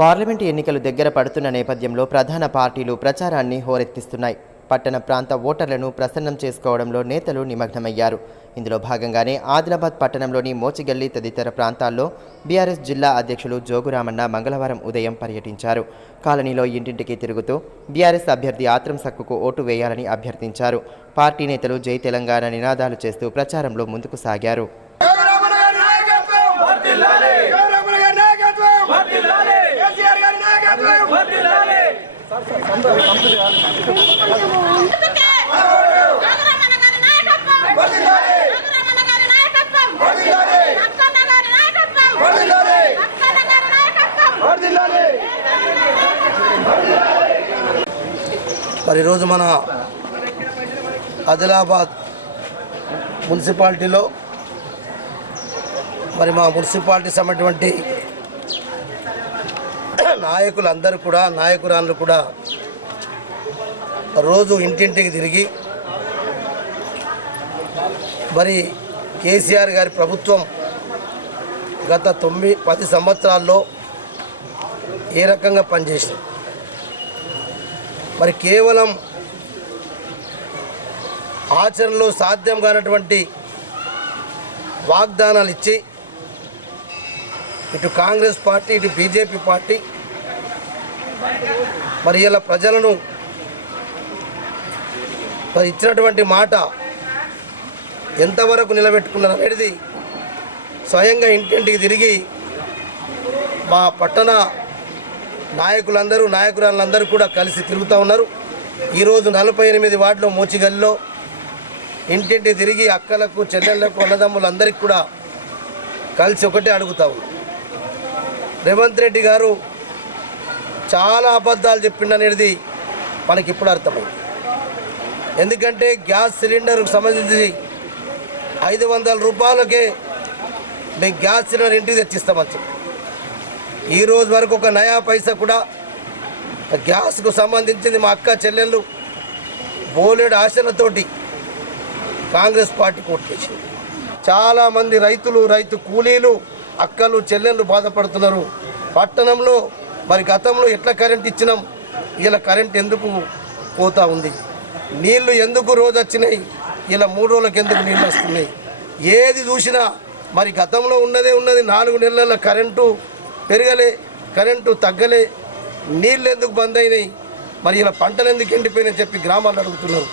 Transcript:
Parliament ఎన్నికలు దగ్గర పడుతున్న నేపథ్యంలో ప్రధాన పార్టీలు ప్రచారాన్ని హోరెత్తిస్తున్నాయి. పట్టణ ప్రాంత ఓటర్లను ప్రసన్నం చేసుకోవడంలో నేతలు నిమగ్నమయ్యారు. ఇందులో భాగంగానే ఆదిలాబాద్ పట్టణంలోని మోచిగల్లి తదితర ప్రాంతాల్లో బీఆర్ఎస్ జిల్లా అధ్యక్షులు జోగురామన్న మంగళవారం ఉదయం పర్యటించారు. కాలనీలో ఇంటింటికి తిరుగుతూ బీఆర్ఎస్ అభ్యర్థి ఆత్రం సక్కుకు ఓటు వేయాలని అభ్యర్థించారు. పార్టీ నేతలు జై తెలంగాణ నినాదాలు చేస్తూ ప్రచారంలో ముందుకు సాగారు. మరి ఈరోజు మన ఆదిలాబాద్ మున్సిపాలిటీలో మరి మా మున్సిపాలిటీ సంబంధించినటువంటి నాయకులందరూ కూడా నాయకురాళ్ళు కూడా రోజు ఇంటింటికి తిరిగి మరి కేసీఆర్ గారి ప్రభుత్వం గత తొమ్మిది పది సంవత్సరాల్లో ఏ రకంగా పనిచేసింది? మరి కేవలం ఆచరణలో సాధ్యం కానటువంటి వాగ్దానాలు ఇచ్చి ఇటు కాంగ్రెస్ పార్టీ ఇటు బీజేపీ పార్టీ మరి ఇలా ప్రజలను మరి ఇచ్చినటువంటి మాట ఎంతవరకు నిలబెట్టుకున్నారు అనేది స్వయంగా ఇంటింటికి తిరిగి మా పట్టణ నాయకులందరూ నాయకురాలందరూ కూడా కలిసి తిరుగుతూ ఉన్నారు. ఈరోజు నలభై ఎనిమిది వార్డులో మోచిగల్లో ఇంటింటి తిరిగి అక్కలకు చెల్లెళ్ళకు అన్నదమ్ములందరికీ కూడా కలిసి ఒకటే అడుగుతా ఉన్నాం. రేవంత్ రెడ్డి గారు చాలా అబద్ధాలు చెప్పిండనేది మనకి ఇప్పుడు అర్థమైంది. ఎందుకంటే గ్యాస్ సిలిండర్కు సంబంధించి ఐదు వందల రూపాయలకే మేము గ్యాస్ సిలిండర్ ఇంటికి తెచ్చిస్తామని చెప్పి. ఈ రోజు వరకు ఒక నయా పైసా కూడా గ్యాస్కు సంబంధించింది మా అక్క చెల్లెళ్ళు బోలెడు ఆశలతోటి కాంగ్రెస్ పార్టీ కొట్టేసింది చాలామంది రైతులు రైతు కూలీలు అక్కలు చెల్లెళ్ళు బాధపడుతున్నారు. పట్టణంలో మరి గతంలో ఎట్లా కరెంట్ ఇచ్చినాం? ఇలా కరెంట్ ఎందుకు పోతా ఉంది? నీళ్ళు ఎందుకు రోజు వచ్చినాయి? ఇలా మూడు రోజులకు ఎందుకు నీళ్ళు వస్తున్నాయి? ఏది చూసినా మరి గతంలో ఉన్నదే ఉన్నది. నాలుగు నెలల కరెంటు పెరగలే కరెంటు తగ్గలే నీళ్ళు ఎందుకు బంద్ అయినాయి? మరి ఇలా పంటలు ఎందుకు ఎండిపోయినాయి చెప్పి గ్రామాలు అడుగుతున్నారు.